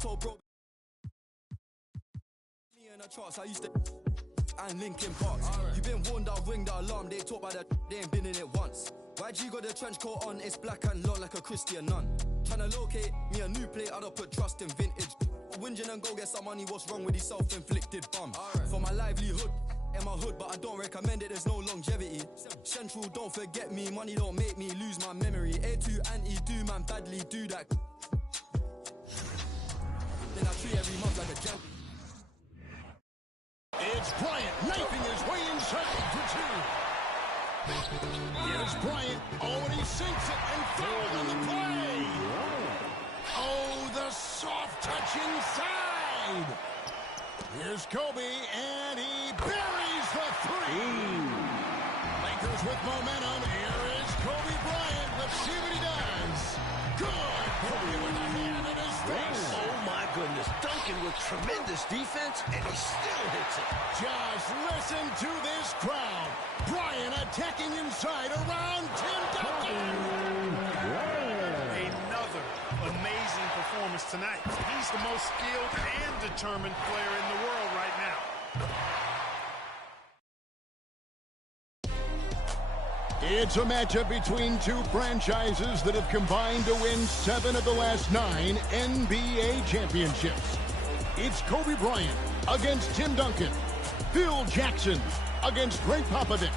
Told bro, me and the charts, I used to and Linkin Park. You been warned, I'll ring the alarm. They talk about that, they ain't been in it once. YG got the trench coat on, it's black and long like a Christian nun. Tryna locate me a new plate, I don't put trust in vintage. Whinging and go get some money, what's wrong with these self-inflicted bums? For my livelihood, in my hood, but I don't recommend it, there's no longevity. Central, don't forget me, money don't make me lose my memory. A2 anti, do man badly, do that. Then I treat every month like a gem. It's Bryant knifing his way inside for two. Here's Bryant. Oh, and he sinks it and fouled on the play. Oh, the soft touch inside. Here's Kobe, and he buries the three. Lakers with momentum. Here is Kobe Bryant. Let's see what he does. Good. Kobe with a hand in his face. Oh, my goodness. Duncan with tremendous defense, and he still hits it. Just listen to this crowd. Bryant attacking inside around Tim Duncan. Another amazing performance tonight. He's the most skilled and determined player in the world right now. It's a matchup between two franchises that have combined to win 7 of the last 9 NBA championships. It's Kobe Bryant against Tim Duncan. Phil Jackson against Greg Popovich.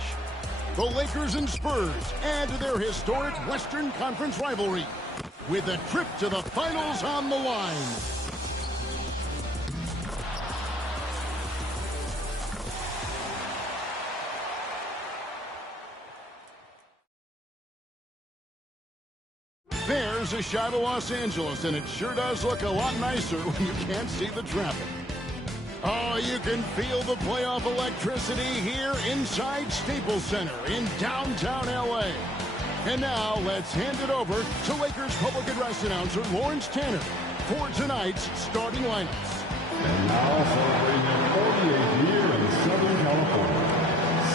The Lakers and Spurs add to their historic Western Conference rivalry with a trip to the finals on the line. There's a shot of Los Angeles, and it sure does look a lot nicer when you can't see the traffic. Oh, you can feel the playoff electricity here inside Staples Center in downtown L.A. And now, let's hand it over to Lakers public address announcer Lawrence Tanner for tonight's starting lineups. And now, celebrating their 48th year in Southern California,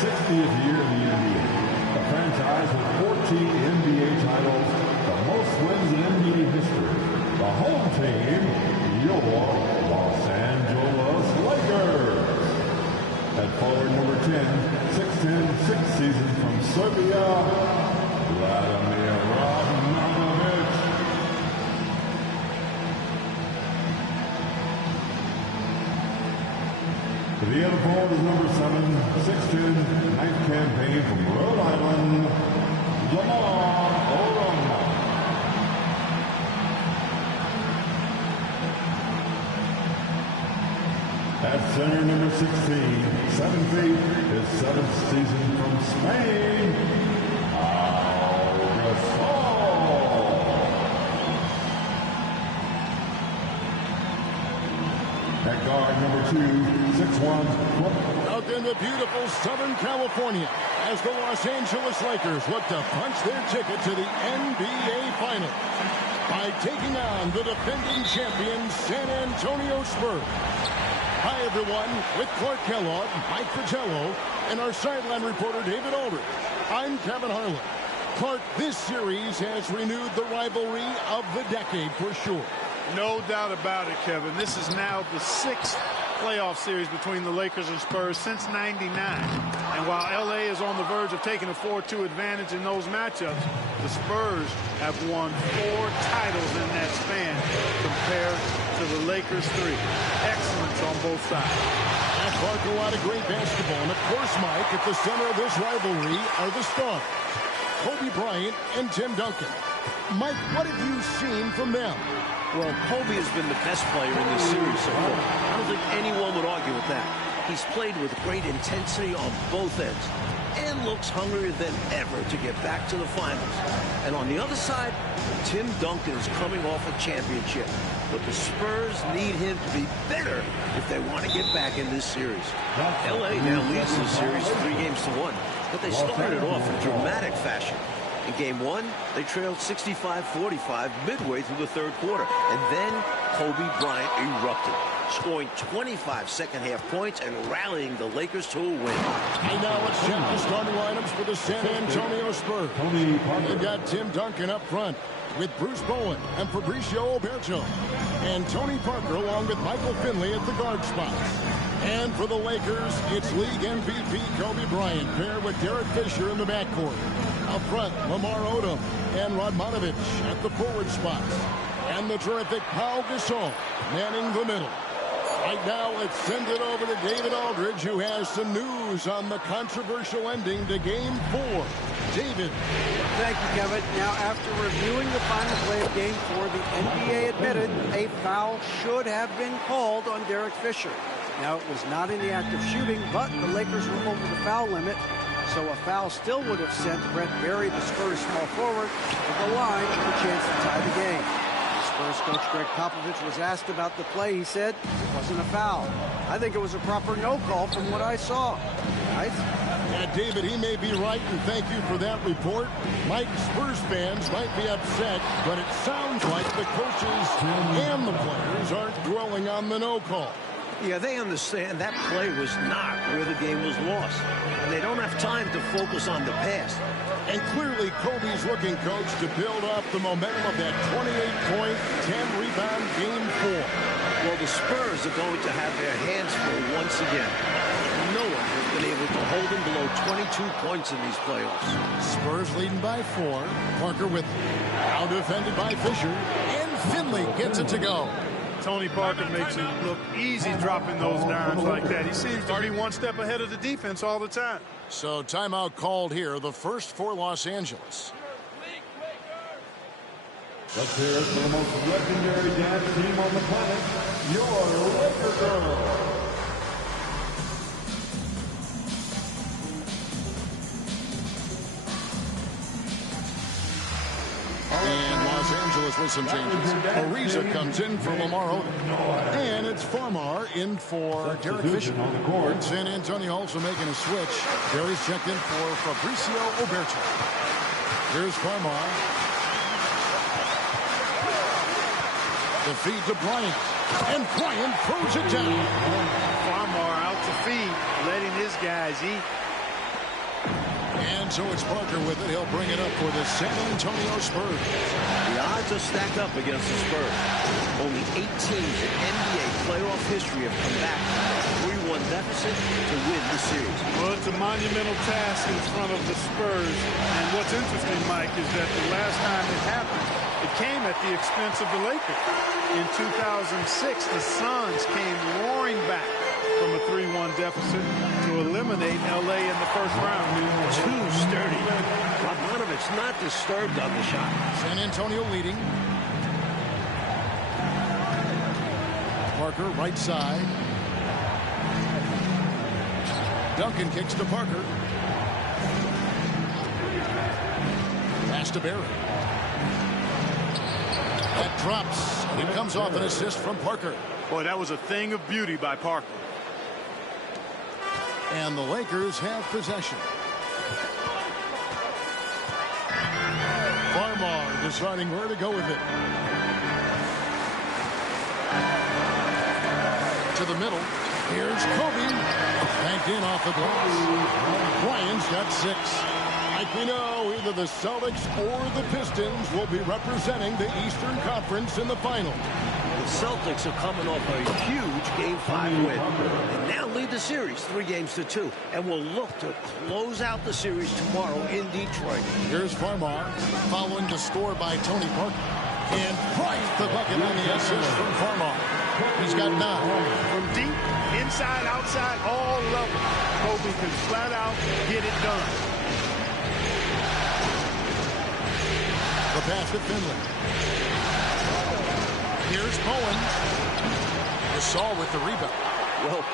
60th year in the NBA, a franchise with 14 NBA titles, the most wins in NBA history. The home team, your Los Angeles Lakers. At forward number 10, 6'10", 6th season from Serbia, Vladimir Radmanovic. The other forward is number 7, 6'10", 9th campaign from Rhode Island, Lamar Odom. At center, number 16, 7 feet, his 7th season from Spain, Pau Gasol. At guard, number 2, 6'1". Out in the beautiful Southern California, as the Los Angeles Lakers look to punch their ticket to the NBA Finals by taking on the defending champion San Antonio Spurs. Hi, everyone. With Clark Kellogg, Mike Fratello, and our sideline reporter, David Aldridge, I'm Kevin Harlan. Clark, this series has renewed the rivalry of the decade for sure. No doubt about it, Kevin. This is now the 6th playoff series between the Lakers and Spurs since '99. And while LA is on the verge of taking a 4-2 advantage in those matchups, the Spurs have won 4 titles in that span compared to the Lakers 3. Excellence on both sides. That's Clark, a lot of great basketball. And of course, Mike, at the center of this rivalry are the stars, Kobe Bryant and Tim Duncan. Mike, what have you seen from them? Well, Kobe has been the best player in this series so far. I don't think anyone would argue with that. He's played with great intensity on both ends and looks hungrier than ever to get back to the finals. And on the other side, Tim Duncan is coming off a championship. But the Spurs need him to be better if they want to get back in this series. L.A. now leads the series 3-1, but they started off in dramatic fashion. In Game 1, they trailed 65-45 midway through the third quarter. And then Kobe Bryant erupted, scoring 25 second-half points and rallying the Lakers to a win. And now let's check the starting lineups for the San Antonio Spurs. They've got Tim Duncan up front. with Bruce Bowen and Fabricio Oberto. And Tony Parker along with Michael Finley at the guard spots. And for the Lakers, it's league MVP Kobe Bryant paired with Derek Fisher in the backcourt. Up front, Lamar Odom and Radmanovic at the forward spots. And the terrific Pau Gasol manning the middle. Right now, let's send it over to David Aldridge, who has some news on the controversial ending to Game 4. David. Thank you, Kevin. Now, after reviewing the final play of Game 4, the NBA admitted a foul should have been called on Derek Fisher. Now, it was not in the act of shooting, but the Lakers were over the foul limit, so a foul still would have sent Brett Berry, the Spurs small forward, to the line with a chance to tie the game. Spurs coach Greg Popovich was asked about the play. He said it wasn't a foul. I think it was a proper no call from what I saw. Guys? Yeah, David, he may be right, and thank you for that report. Mike, Spurs fans might be upset, but it sounds like the coaches and the players aren't dwelling on the no call. Yeah, they understand that play was not where the game was lost. And they don't have time to focus on the past. And clearly, Kobe's looking, coach, to build up the momentum of that 28-point, 10-rebound Game 4. Well, the Spurs are going to have their hands full once again. No one has been able to hold them below 22 points in these playoffs. Spurs leading by 4. Parker with now defended by Fisher. And Finley gets it to go. Tony Parker makes it look easy dropping those dimes like that. He seems to be one step ahead of the defense all the time. So timeout called here, the first for Los Angeles. Let's hear it for the most legendary dance team on the planet, your Laker Girls. And Los Angeles with some changes. Ariza comes in for Lamar Odom. And it's Farmar in for Derek Fisher. And San Antonio also making a switch. Barry's checked in for Fabricio Oberto. Here's Farmar. The feed to Bryant. And Bryant throws it down. Farmar out to feed, letting his guys eat. And so it's Parker with it. He'll bring it up for the San Antonio Spurs. The odds are stacked up against the Spurs. Only 8 teams in NBA playoff history have come back from a 3-1 deficit to win the series. Well, it's a monumental task in front of the Spurs. And what's interesting, Mike, is that the last time it happened, it came at the expense of the Lakers. In 2006, the Suns came roaring back from a 3-1 deficit to eliminate L.A. in the first round. Too sturdy. Radmanovic not disturbed on the shot. San Antonio leading. Parker right side. Duncan kicks to Parker. Pass to Barry. That drops. And it comes off an assist from Parker. Boy, that was a thing of beauty by Parker. And the Lakers have possession. Farmar deciding where to go with it. To the middle. Here's Kobe. Banked in off the glass. Bryant's got 6. Like we know, either the Celtics or the Pistons will be representing the Eastern Conference in the final. The Celtics are coming off a huge Game 5 win. They now lead the series 3-2 and will look to close out the series tomorrow in Detroit. Here's Farmar following the score by Tony Parker. And Bryant the bucket on the assist from Farmar. He's got 9. From deep, inside, outside, all levels, Kobe can flat out get it done. The pass to Finley. Here's Bowen. Gasol with the rebound. Well,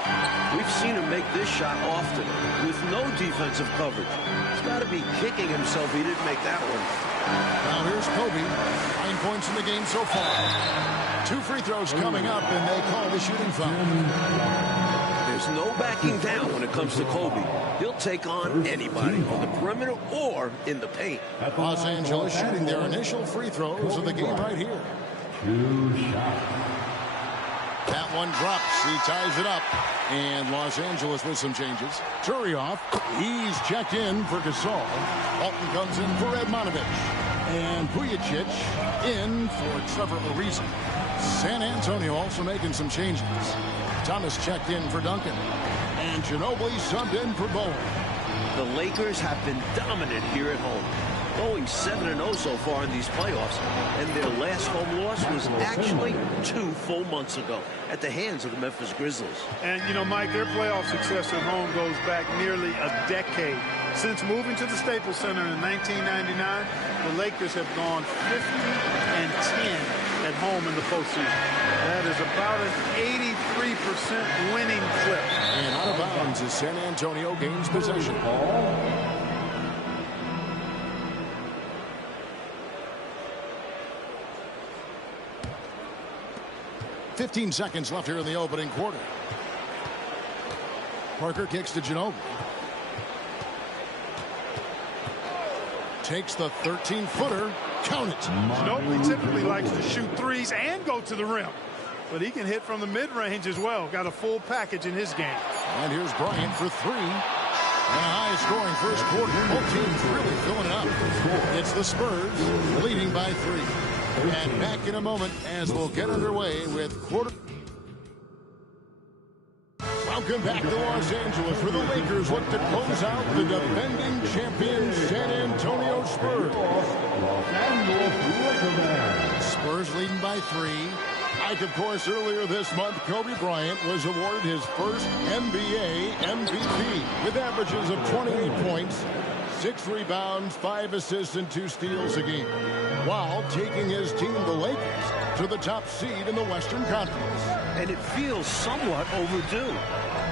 we've seen him make this shot often with no defensive coverage. He's got to be kicking himself he didn't make that one. Now here's Kobe. 9 points in the game so far. 2 free throws coming up, and they call the shooting foul. There's no backing down when it comes to Kobe. He'll take on anybody on the perimeter or in the paint. Los Angeles shooting their initial free throws of the game right here. 2 shots. That one drops. He ties it up. And Los Angeles with some changes. Turioff, he's checked in for Gasol. Walton comes in for Radmanovic. And Vujicic in for Trevor Ariza. San Antonio also making some changes. Thomas checked in for Duncan. And Ginobili subbed in for Bowen. The Lakers have been dominant here at home, going 7-0 so far in these playoffs, and their last home loss was actually 2 full months ago at the hands of the Memphis Grizzlies. And, you know, Mike, their playoff success at home goes back nearly a decade. Since moving to the Staples Center in 1999, the Lakers have gone 50-10 at home in the postseason. That is about an 83% winning clip. And out of bounds as San Antonio gains possession. 15 seconds left here in the opening quarter. Parker kicks to Ginobili. Takes the 13-footer. Count it. Ginobili typically likes to shoot threes and go to the rim, but he can hit from the mid-range as well. Got a full package in his game. And here's Bryant for 3. And a high-scoring first quarter. Both teams really filling it up. It's the Spurs leading by 3. And back in a moment as we'll get underway with quarter. Welcome back to Los Angeles, where the Lakers look to close out the defending champions San Antonio Spurs. Spurs leading by 3. Like, of course, earlier this month, Kobe Bryant was awarded his first NBA MVP with averages of 28 points, 6 rebounds, 5 assists, and 2 steals a game, while taking his team, the Lakers, to the top seed in the Western Conference. And it feels somewhat overdue.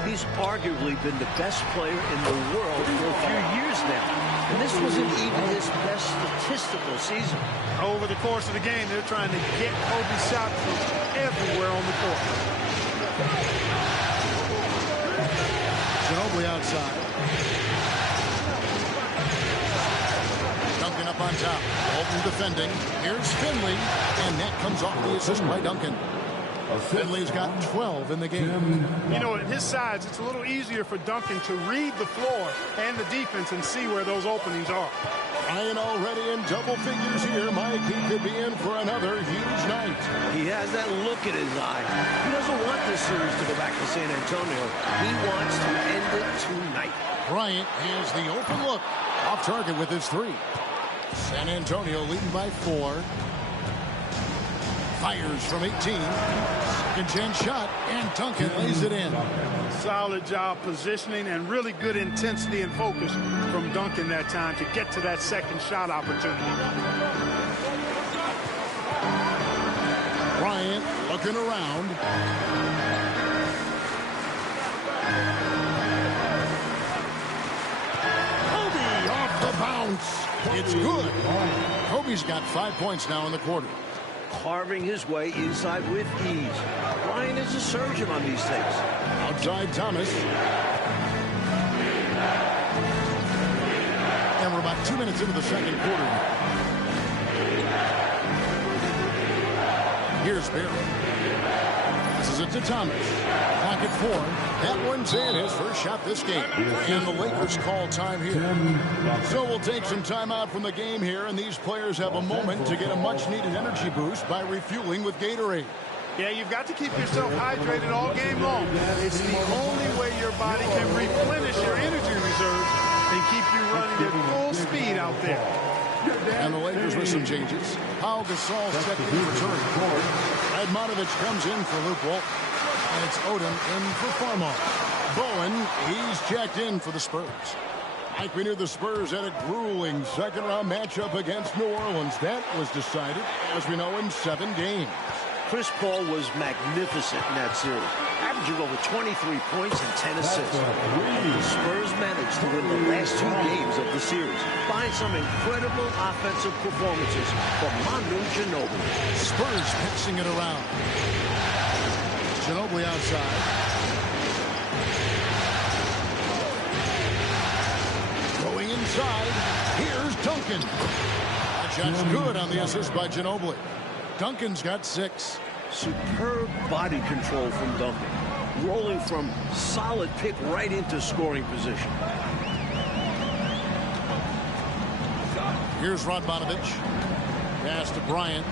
He's arguably been the best player in the world for a few years now. And this wasn't even his best statistical season. Over the course of the game, they're trying to get Kobe's shot from everywhere on the court. Ginobili outside. Duncan up on top. Bolton defending. Here's Finley. And that comes off the assist by Duncan. Finley's got 12 in the game. You know, at his size, it's a little easier for Duncan to read the floor and the defense and see where those openings are. Ryan already in double figures here. Mike, he could be in for another huge night. He has that look in his eye. He doesn't want this series to go back to San Antonio. He wants to end it tonight. Bryant has the open look. Off target with his 3. San Antonio leading by 4. Fires from 18. Second chance shot, and Duncan lays it in. Solid job positioning and really good intensity and focus from Duncan that time to get to that second shot opportunity. Bryant looking around. Kobe off the bounce. It's good. Kobe's got 5 points now in the quarter. Carving his way inside with ease. Ryan is a surgeon on these things. Outside Thomas. And we're about 2 minutes into the second quarter. Here's Barry. This is it to Thomas. Pocket 4. That one's in, his first shot this game. And the Lakers call time here. So we'll take some time out from the game here, and these players have a moment to get a much-needed energy boost by refueling with Gatorade. Yeah, you've got to keep yourself hydrated all game long. It's the only way your body can replenish your energy reserves and keep you running at full speed out there. And the Lakers with some changes. Pau Gasol set in return. Edmonovich comes in for Luke Walton. And it's Odom in for Farmar. Bowen, he's checked in for the Spurs. Like we knew, the Spurs had a grueling second-round matchup against New Orleans. That was decided, as we know, in 7 games. Chris Paul was magnificent in that series, averaging over 23 points and 10 assists. And the Spurs managed to win the last 2 games of the series behind some incredible offensive performances from Manu Ginobili. Spurs passing it around. Ginobili outside. Going inside. Here's Duncan. That shot's good on the assist by Ginobili. Duncan's got 6. Superb body control from Duncan, rolling from solid pick right into scoring position. Here's Radmanovich. Pass to Bryant.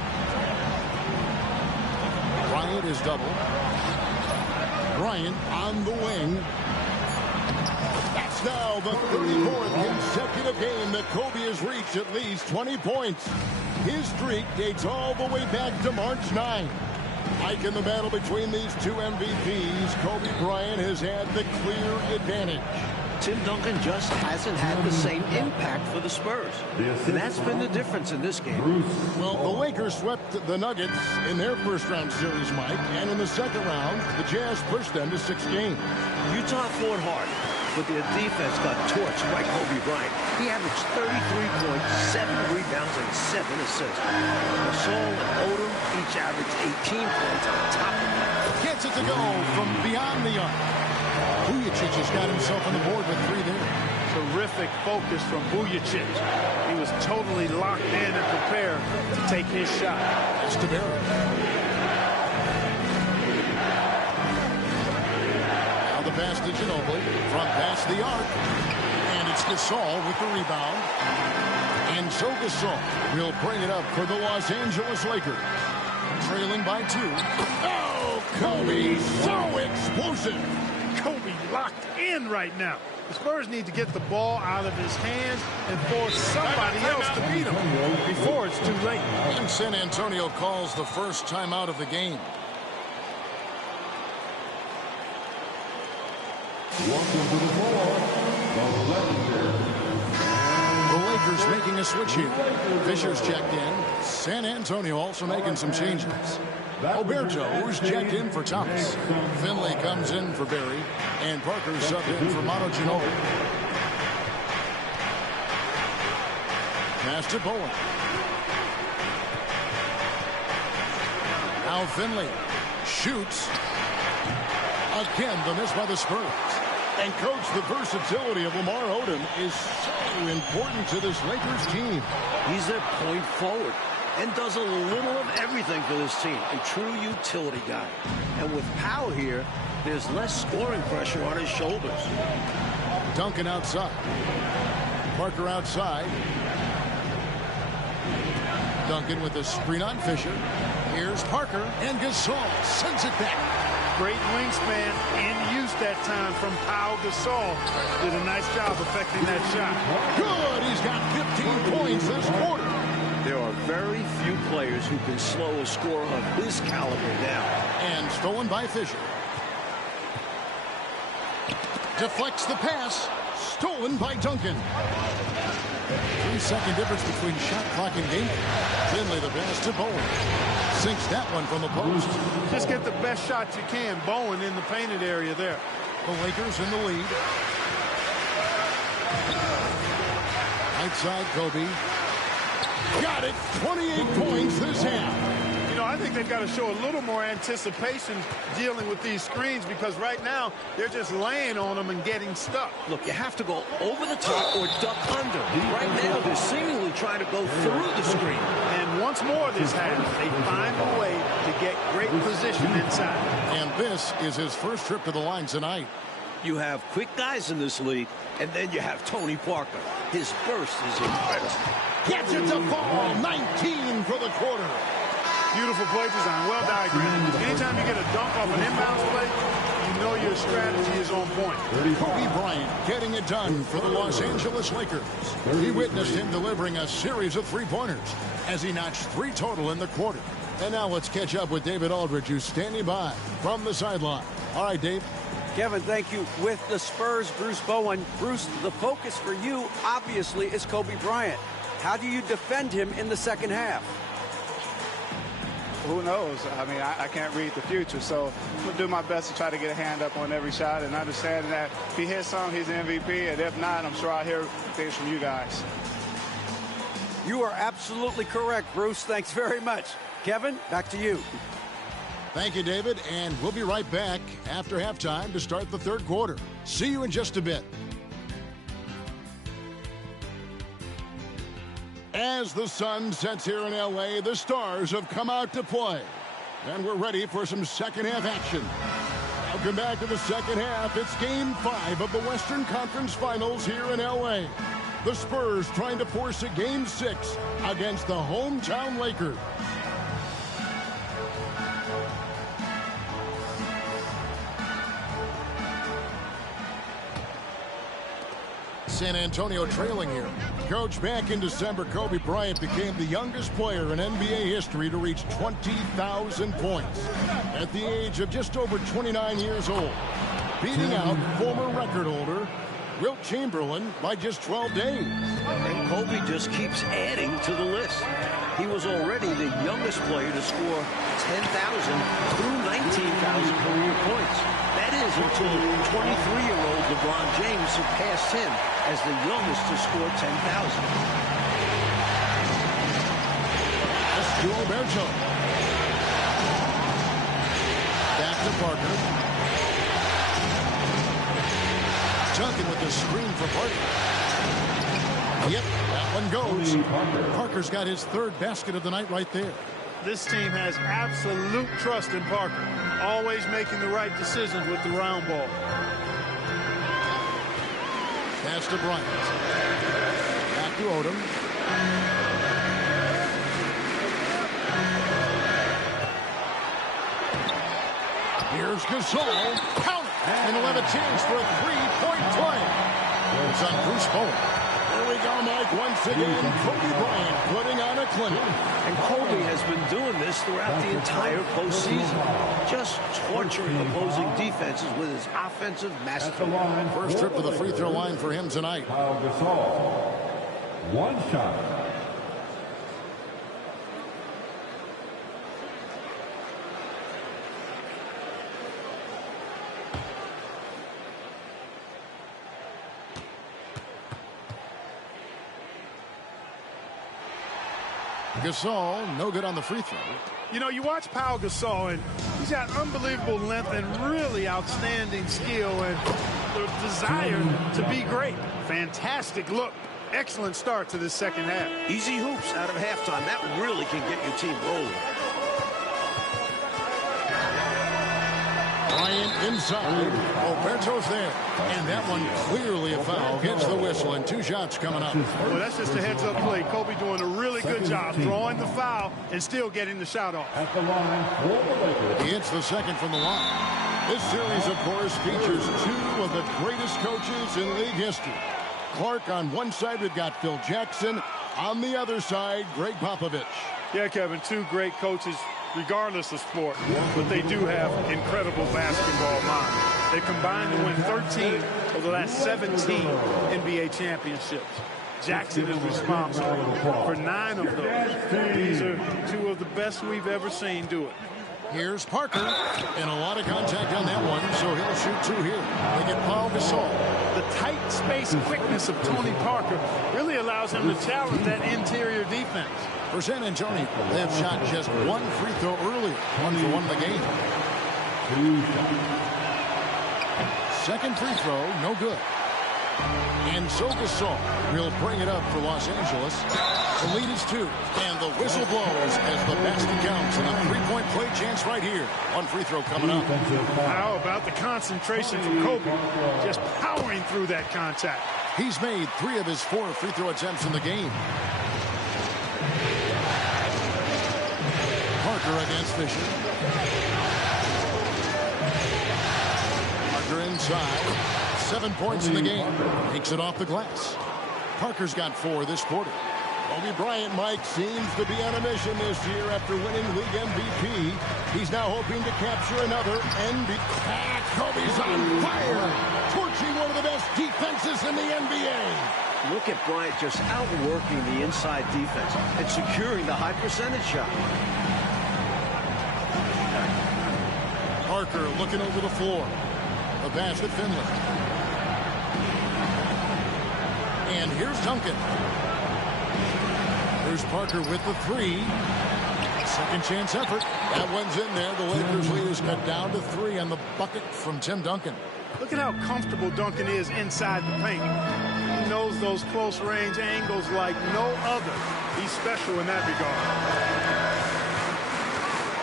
Bryant is double. Bryant on the wing. That's now the 34th consecutive game that Kobe has reached at least 20 points. His streak dates all the way back to March 9. Like in the battle between these two MVPs, Kobe Bryant has had the clear advantage. Tim Duncan just hasn't had the same impact for the Spurs. And that's been the difference in this game. Well, the Lakers swept the Nuggets in their first-round series, Mike. And in the second round, the Jazz pushed them to 6 games. Utah fought hard, but their defense got torched by Kobe Bryant. He averaged 33 points, 7 rebounds, and 7 assists. Gasol and Odom each averaged 18 points on top of that. Gets it to go from beyond the arc. Vujicic has got himself on the board with 3 there. Terrific focus from Vujicic. He was totally locked in and prepared to take his shot. It's to Barry. Now the pass to Ginobili. Front pass the arc. And it's Gasol with the rebound. And so Gasol will bring it up for the Los Angeles Lakers. Trailing by 2. Oh, Kobe, so explosive. Kobe locked in right now. The Spurs need to get the ball out of his hands and force somebody else to beat him before it's too late. And San Antonio calls the first timeout of the game. Welcome to the floor, the legendary. The Lakers making a switch here. Fisher's checked in. San Antonio also making some changes. Alberto, who's checked in for Thomas. Finley comes in for Barry. And Parker subbed in for Manu Ginobili. Pass to Bowen. Now Finley shoots. Again, the miss by the Spurs. And, Coach, the versatility of Lamar Odom is so important to this Lakers team. He's their point forward and does a little of everything for this team. A true utility guy. And with Powell here, there's less scoring pressure on his shoulders. Duncan outside. Parker outside. Duncan with a screen on Fisher. Here's Parker, and Gasol sends it back. Great wingspan in use that time from Pau Gasol. Did a nice job affecting that shot. Good. He's got 15 points this quarter. There are very few players who can slow a score of his caliber down. And stolen by Fisher. Deflects the pass. Stolen by Duncan. 3-second difference between shot clock and game. Finley the pass to Bowen. Sinks that one from the post. Just get the best shot you can. Bowen in the painted area there. The Lakers in the lead. Right side, Kobe. Got it. 28 points this half. You know, I think they've got to show a little more anticipation dealing with these screens because right now they're just laying on them and getting stuck. Look, you have to go over the top or duck under. Right now they're seemingly trying to go through the screen. And once more this half, they find a way to get great position inside. And this is his first trip to the line tonight. You have quick guys in this league, and then you have Tony Parker. His burst is incredible. Gets it to fall. 19 for the quarter. Beautiful play design, well diagrammed. Anytime you get a dunk off an inbounds play, you know your strategy is on point. Kobe Bryant getting it done for the Los Angeles Lakers. We witnessed him delivering a series of three-pointers as he notched 3 total in the quarter. And now let's catch up with David Aldridge, who's standing by from the sideline. All right, Dave. Kevin, thank you. With the Spurs, Bruce Bowen. Bruce, the focus for you, obviously, is Kobe Bryant. How do you defend him in the second half? Who knows? I mean, I can't read the future, so I'm going to do my best to try to get a hand up on every shot and understand that if he hits some, he's an MVP, and if not, I'm sure I'll hear things from you guys. You are absolutely correct, Bruce. Thanks very much. Kevin, back to you. Thank you, David, and we'll be right back after halftime to start the third quarter. See you in just a bit. As the sun sets here in L.A., the Stars have come out to play. And we're ready for some second-half action. Welcome back to the second half. It's Game 5 of the Western Conference Finals here in L.A. The Spurs trying to force a Game 6 against the hometown Lakers. San Antonio trailing here. Coach, back in December, Kobe Bryant became the youngest player in NBA history to reach 20,000 points at the age of just over 29 years old, beating out former record holder Wilt Chamberlain by just 12 days. And Kobe just keeps adding to the list. He was already the youngest player to score 10,000 through 19,000 career points. That is until 23-year-old LeBron James surpassed him as the youngest to score 10,000. That's Roberto. Back to Parker. Duncan with the screen for Parker. Yep, that one goes. Parker's got his third basket of the night right there. This team has absolute trust in Parker, always making the right decisions with the round ball. Pass to Bryant. Back to Odom. Here's Gasol. Count it. And he'll have a chance for a three-point play. It's on Bruce Bowen. There we go, Mike. Once again, Kobe Bryant putting on a clinic. And Kobe has been doing this throughout the entire postseason, just torturing opposing defenses with his offensive mastery. First trip to the free throw line for him tonight. Gasol. One shot. Gasol, no good on the free throw. You know, you watch Pau Gasol, and he's got unbelievable length and really outstanding skill and the desire to be great. Fantastic look. Excellent start to this second half. Easy hoops out of halftime. That really can get your team rolling. Bryant inside. Roberto's there. And that one clearly a foul. Gets the whistle, and two shots coming up. Well, that's just a heads-up play. Kobe doing a really good job drawing the foul and still getting the shot off. At the line for the Lakers. He hits the second from the line. This series, of course, features two of the greatest coaches in league history. Clark on one side, we've got Phil Jackson. On the other side, Greg Popovich. Yeah, Kevin, two great coaches, regardless of sport, but they do have incredible basketball minds. They combined to win 13 of the last 17 NBA championships. Jackson is responsible for 9 of those. These are two of the best we've ever seen do it. Here's Parker, and a lot of contact on that one, so he'll shoot two here. They get Pau Gasol. The tight space quickness of Tony Parker really allows him to challenge that interior defense. For San Antonio, they have shot just one free throw earlier, 1 for 1 in the game. Second free throw, no good. And so Gasol will bring it up for Los Angeles. The lead is 2, and the whistle blows as the basket counts, and a three-point play chance right here. One free throw coming up. How about the concentration from Kobe, just powering through that contact. He's made 3 of his 4 free throw attempts in the game. Parker against Fisher. Parker inside. 7 points in the game. Takes it off the glass. Parker's got 4 this quarter. Kobe Bryant, Mike, seems to be on a mission this year after winning league MVP. He's now hoping to capture another MVP. Kobe's on fire, torching one of the best defenses in the NBA. Look at Bryant just outworking the inside defense and securing the high percentage shot. Parker looking over the floor. The pass to Finley. And here's Duncan. There's Parker with the 3. Second chance effort. That one's in there. The Lakers lead is cut down to 3 on the bucket from Tim Duncan. Look at how comfortable Duncan is inside the paint. He knows those close range angles like no other. He's special in that regard.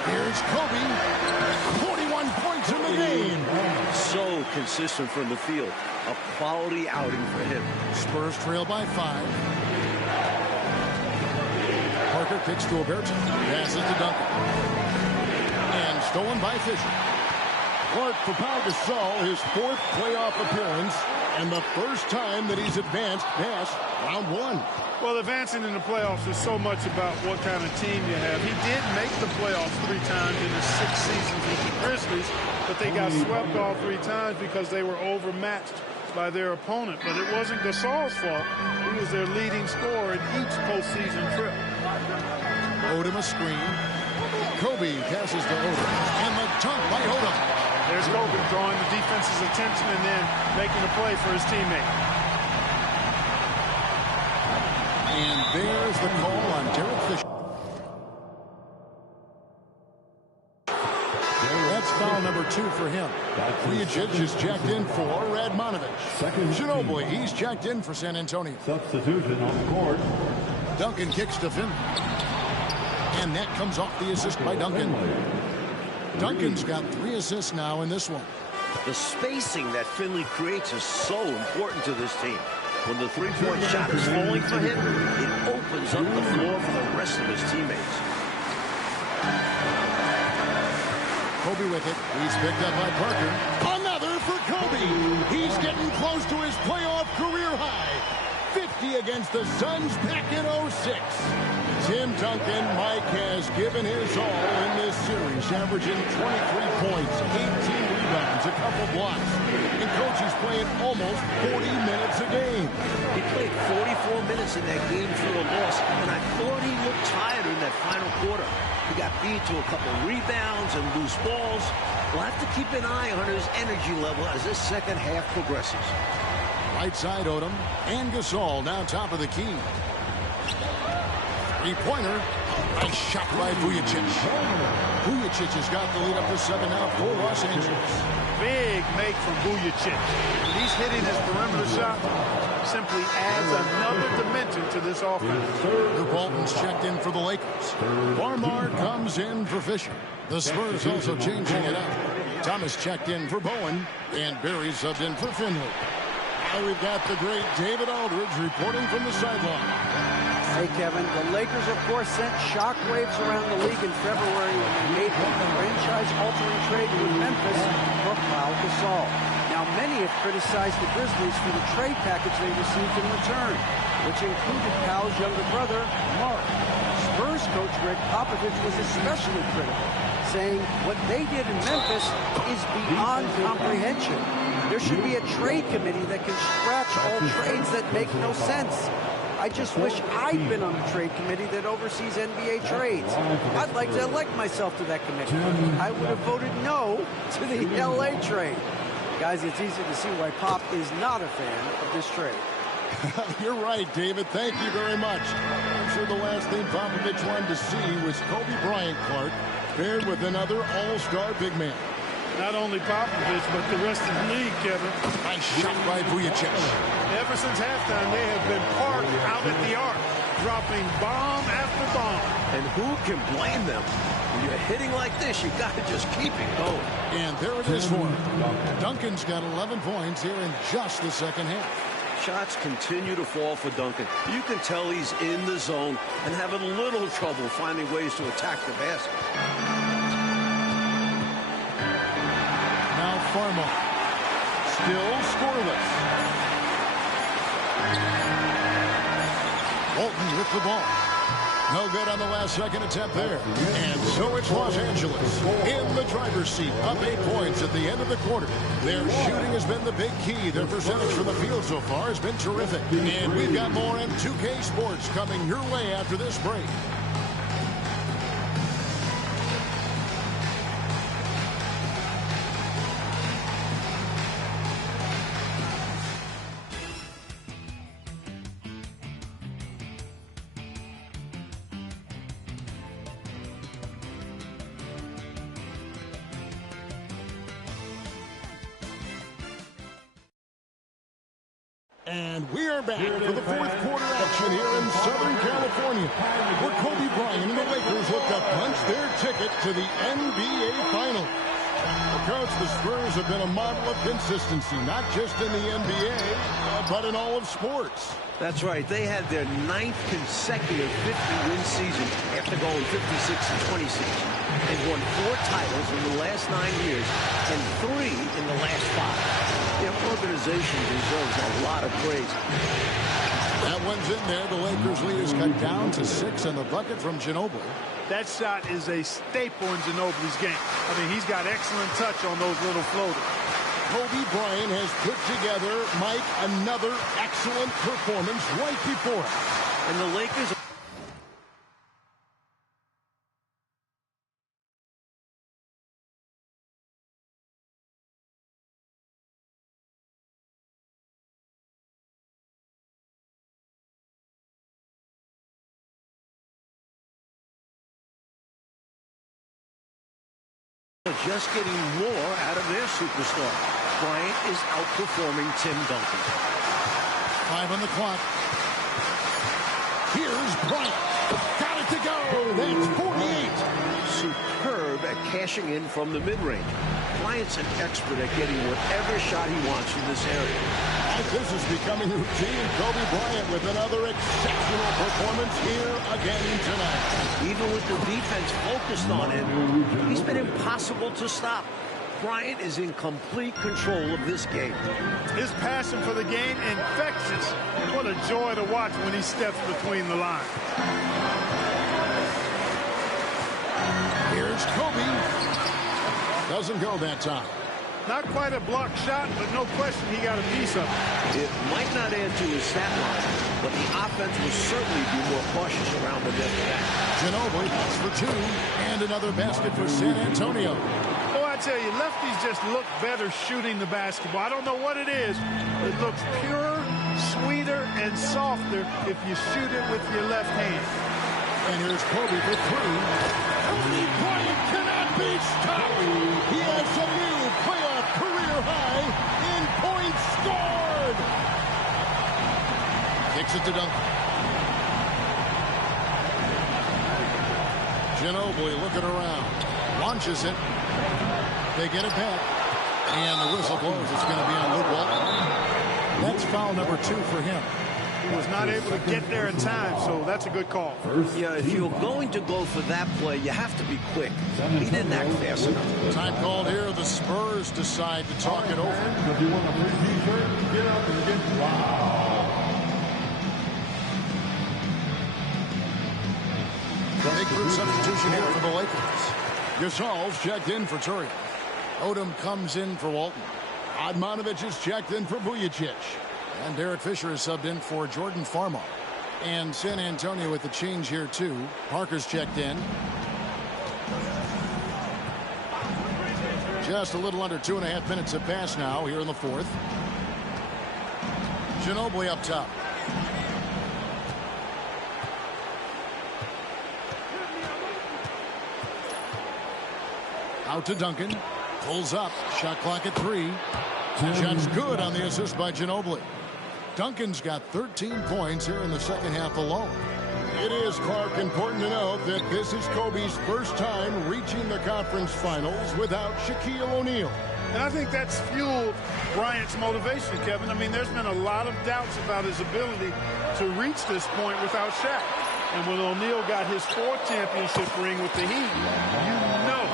Here's Kobe. 41 points in the game. So consistent from the field. A quality outing for him. Spurs trail by 5. Parker kicks to Oberto. Passes to Duncan. And stolen by Fisher. Clark for Pau Gasol, his 4th playoff appearance, and the first time that he's advanced past round 1. Well, advancing in the playoffs is so much about what kind of team you have. He did make the playoffs 3 times in his 6 seasons with the Grizzlies, but they got swept all 3 times because they were overmatched by their opponent. But it wasn't Gasol's fault. He was their leading scorer in each postseason trip. Odom a screen. Kobe passes to Odom. And the dunk by Odom. There's Kobe drawing the defense's attention and then making a play for his teammate. And there's the call on Derek Fisher. That's foul number 2 for him. Vujacic is checked in for Radmanovic. Ginobili, he's checked in for San Antonio. Substitution on the court. Duncan kicks to Finley. And that comes off the assist by Duncan. Duncan's got 3 assists now in this one. The spacing that Finley creates is so important to this team. When the 3-point shot is falling for him, it opens up the floor for the rest of his teammates. Kobe with it. He's picked up by Parker. Another for Kobe. He's getting close to his playoff career high. 50 against the Suns back in 06. Tim Duncan, Mike, has given his all in this series, averaging 23 points, 18 rebounds, a couple blocks. And Coach is playing almost 40 minutes a game. He played 44 minutes in that game for a loss, and I thought he looked tired in that final quarter. He got beat to a couple rebounds and loose balls. We'll have to keep an eye on his energy level as this second half progresses. Right side Odom and Gasol now top of the key. 3-pointer. Nice shot by Vujacic. Vujacic has got the lead up to 7 now for Los Angeles. Big make from Vujacic. When he's hitting his perimeter shot, simply adds another dimension to this offense. Bolton's checked in for the Lakers. Barnard comes in for Fisher. The Spurs also changing it up. Thomas checked in for Bowen, and Barry subbed in for Finley. Now we've got the great David Aldridge reporting from the sideline. Hey, Kevin, the Lakers, of course, sent shockwaves around the league in February when they made a franchise-altering trade with Memphis for Pau Gasol. Now, many have criticized the Grizzlies for the trade package they received in return, which included Pau's younger brother, Mark. Spurs coach Greg Popovich was especially critical, saying what they did in Memphis is beyond comprehension. There should be a trade committee that can scratch all trades that make no sense. I just wish I'd been on the trade committee that oversees NBA trades. I'd like to elect myself to that committee. I would have voted no to the LA trade. Guys, it's easy to see why Pop is not a fan of this trade. You're right, David. Thank you very much. I'm sure the last thing Popovich wanted to see was Kobe Bryant, Clark, paired with another all-star big man. Not only Popovich, but the rest of the league, Kevin. Nice shot by Vujacic. Ever since halftime, they have been parked out at the arc, dropping bomb after bomb. And who can blame them? When you're hitting like this, you got to just keep it going. And there it is for him. Duncan's got 11 points here in just the second half. Shots continue to fall for Duncan. You can tell he's in the zone and having a little trouble finding ways to attack the basket. Now Farmer, still scoreless. Bolton with the ball. No good on the last second attempt there. And so it's Los Angeles in the driver's seat, up 8 points at the end of the quarter. Their shooting has been the big key. Their percentage from the field so far has been terrific. And we've got more M2K Sports coming your way after this break. And we are back for the fourth quarter action here in Southern California, where Kobe Bryant and the Lakers look to punch their ticket to the NBA Finals. Coach, the Spurs have been a model of consistency, not just in the NBA, but in all of sports. That's right. They had their 9th consecutive 50-win season after going 56-26. They've won 4 titles in the last 9 years and 3 in the last 5. Their organization deserves a lot of praise. That one's in there. The Lakers lead is cut down to 6, and the bucket from Ginobili. That shot is a staple in Ginobili's game. I mean, he's got excellent touch on those little floaters. Kobe Bryant has put together, Mike, another excellent performance right before it. And the Lakers... just getting more out of their superstar. Bryant is outperforming Tim Duncan. 5 on the clock. Here's Bryant. Got it to go. That's 48. Superb at cashing in from the mid-range. Bryant's an expert at getting whatever shot he wants from this area. This is becoming routine. Kobe Bryant with another exceptional performance here again tonight. Even with the defense focused on him, he's been impossible to stop. Bryant is in complete control of this game. His passion for the game, infectious. What a joy to watch when he steps between the lines. Here's Kobe. Doesn't go that time. Not quite a blocked shot, but no question he got a piece of it. It might not add to his stat line, but the offense will certainly be more cautious around the net. Ginobili for 2, and another basket for San Antonio. Oh, I tell you, lefties just look better shooting the basketball. I don't know what it is. It looks purer, sweeter, and softer if you shoot it with your left hand. And here's Kobe for 3. Kobe Bryant cannot be stopped. He has a new playoff career high in points scored. Kicks it to Duncan. Ginobili looking around. Launches it. They get it back. And the whistle blows. It's going to be on Luke Walton. That's foul number 2 for him. He was not able to get there in time, so that's a good call. Yeah, if you're going to go for that play, you have to be quick. He didn't act fast enough. Time called here. The Spurs decide to talk it over. If you want a free t-shirt, get up and get wow. Big group substitution here for the Lakers. Gasol's checked in for Turian. Odom comes in for Walton. Admonovich is checked in for Vujacic. And Derek Fisher is subbed in for Jordan Farmar. And San Antonio with the change here, too. Parker's checked in. Just a little under 2.5 minutes have passed now here in the 4th. Ginobili up top. Out to Duncan. Pulls up. Shot clock at 3. Shot's good on the assist by Ginobili. Duncan's got 13 points here in the second half alone. It is, Clark, important to note that this is Kobe's first time reaching the conference finals without Shaquille O'Neal. And I think that's fueled Bryant's motivation, Kevin. I mean, there's been a lot of doubts about his ability to reach this point without Shaq. And when O'Neal got his 4th championship ring with the Heat, you know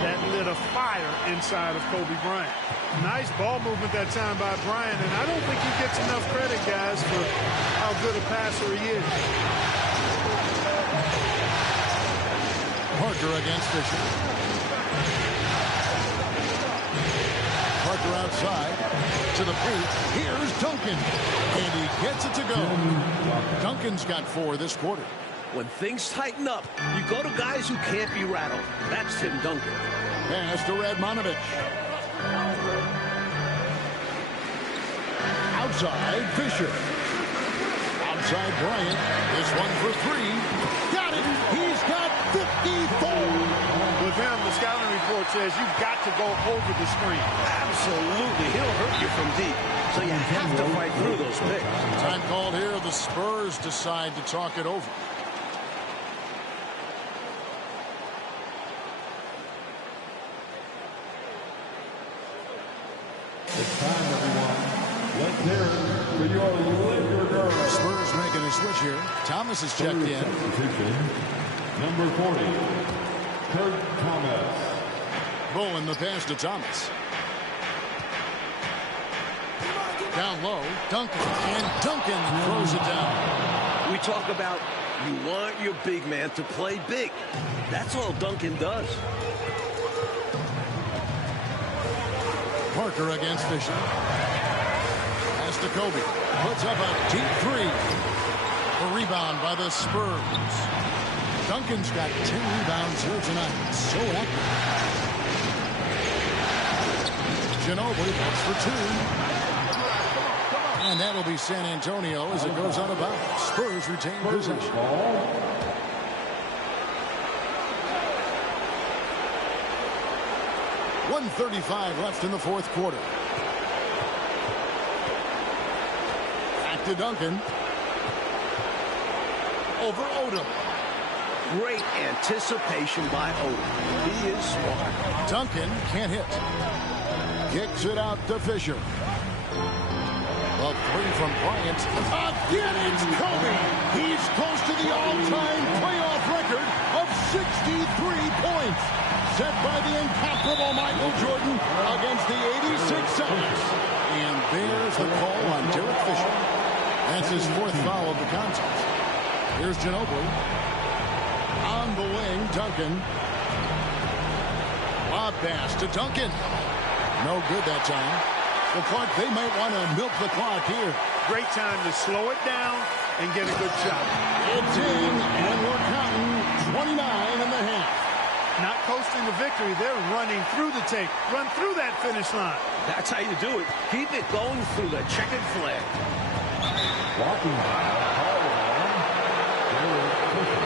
that lit a fire inside of Kobe Bryant. Nice ball movement that time by Bryant, and I don't think he gets enough credit, guys, for how good a passer he is. Parker against Fisher. Parker outside to the paint. Here's Duncan, and he gets it to go. Duncan's got 4 this quarter. When things tighten up, you go to guys who can't be rattled. That's Tim Duncan. Pass to Radmanovich. Outside, Fisher. Outside, Bryant. This one for 3. Got it. He's got 54. With him, the scouting report says you've got to go over the screen. Absolutely. He'll hurt you from deep. So you have to fight through those picks. Time called here. The Spurs decide to talk it over. It's time, everyone. Let's hear it for your Laker girls. Spurs making a switch here. Thomas is checked in. Substitution, number 40, Kurt Thomas. Bowen the pass to Thomas. Down low, Duncan, and Duncan throws it down. We talk about you want your big man to play big. That's all Duncan does. Parker against Fisher. Pass to Kobe. Puts up a deep three. A rebound by the Spurs. Duncan's got 10 rebounds here tonight. So active. Ginobili goes for two. And that'll be San Antonio as it goes out of bounds. Spurs retain possession. 1:35 left in the fourth quarter. Back to Duncan. Over Odom. Great anticipation by Odom. He is smart. Duncan can't hit. Kicks it out to Fisher. A three from Bryant. Again, it's Kobe. He's close to the all-time playoff record of 63 points. Set by the incomparable Michael Jordan against the 86 Celtics. And there's the call on Derek Fisher. That's his fourth foul of the contest. Here's Ginobili. On the wing, Duncan. Lob pass to Duncan. No good that time. Well, Clark, they might want to milk the clock here. Great time to slow it down and get a good shot. It's in, and we're counting 29 and a half. Not coasting the victory. They're running through the tape. Run through that finish line. That's how you do it. Keep it going through the checkered flag. Walking foul, call on Derek Fisher.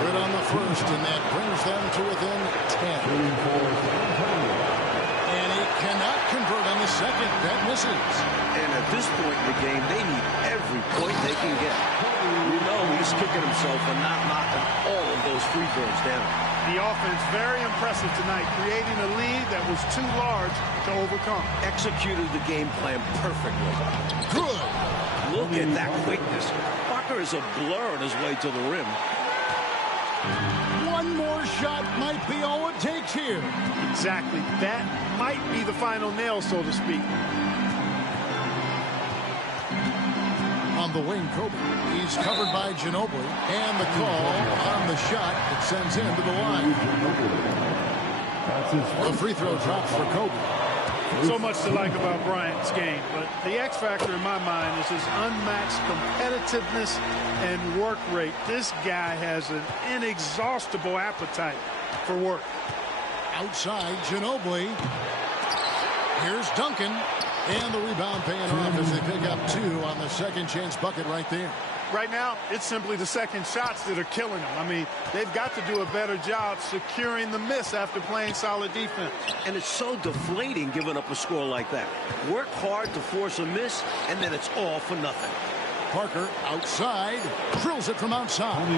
Good on the first, and that brings them to within 10. Shooting for San Antonio. And he cannot convert on the second. That misses. And at this point in the game, they need every point they can get. You know he's kicking himself for not knocking all of those free throws down. The offense very impressive tonight, creating a lead that was too large to overcome. Executed the game plan perfectly. Good. Look at that quickness. Parker is a blur on his way to the rim. One more shot might be all it takes here. Exactly. That might be the final nail, so to speak. On the wing, Kobe. He's covered by Ginobili. And the call on the shot that sends him to the line. The free throw drops for Kobe. So much to like about Bryant's game, but the X factor in my mind is his unmatched competitiveness and work rate. This guy has an inexhaustible appetite for work. Outside, Ginobili. Here's Duncan. And the rebound paying off as they pick up two on the second chance bucket right there. Right now, it's simply the second shots that are killing them. I mean, they've got to do a better job securing the miss after playing solid defense. And it's so deflating giving up a score like that. Work hard to force a miss, and then it's all for nothing. Parker outside, drills it from outside.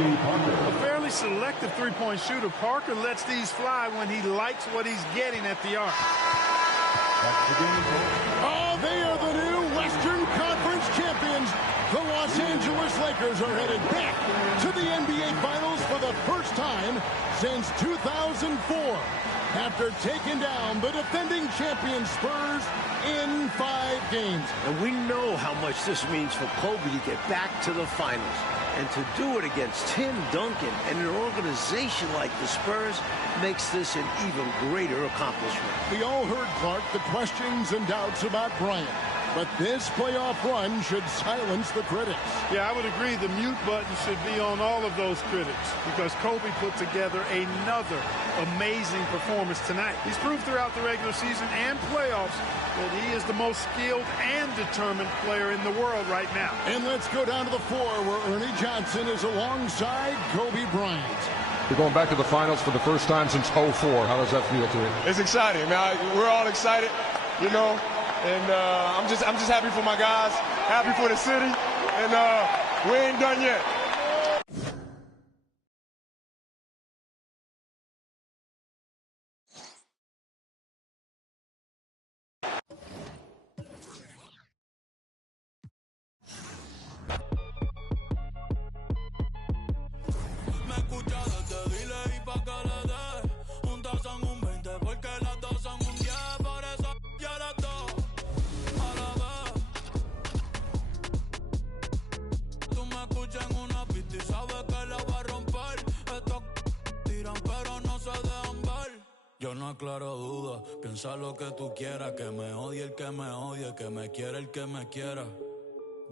A fairly selective three-point shooter. Parker lets these fly when he likes what he's getting at the arc. Oh, they are the new Western Conference champions. The Los Angeles Lakers are headed back to the NBA Finals for the first time since 2004 after taking down the defending champion Spurs in 5 games. And we know how much this means for Kobe to get back to the finals. And to do it against Tim Duncan and an organization like the Spurs makes this an even greater accomplishment. We all heard, Clark, the questions and doubts about Bryant. But this playoff run should silence the critics. Yeah, I would agree the mute button should be on all of those critics because Kobe put together another amazing performance tonight. He's proved throughout the regular season and playoffs that he is the most skilled and determined player in the world right now. And let's go down to the floor where Ernie Johnson is alongside Kobe Bryant. We're going back to the finals for the first time since '04. How does that feel to you? It's exciting, man. We're all excited, you know. And I'm just happy for my guys, happy for the city, and we ain't done yet. Yo no aclaro dudas, piensa lo que tú quieras, que me odie el que me odie, que me quiera el que me quiera.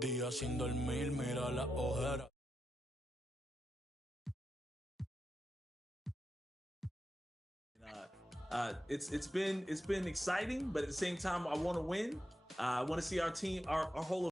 Día sin dormir, mira la ojera. It's been exciting, but at the same time, I want to win. I want to see our team, our whole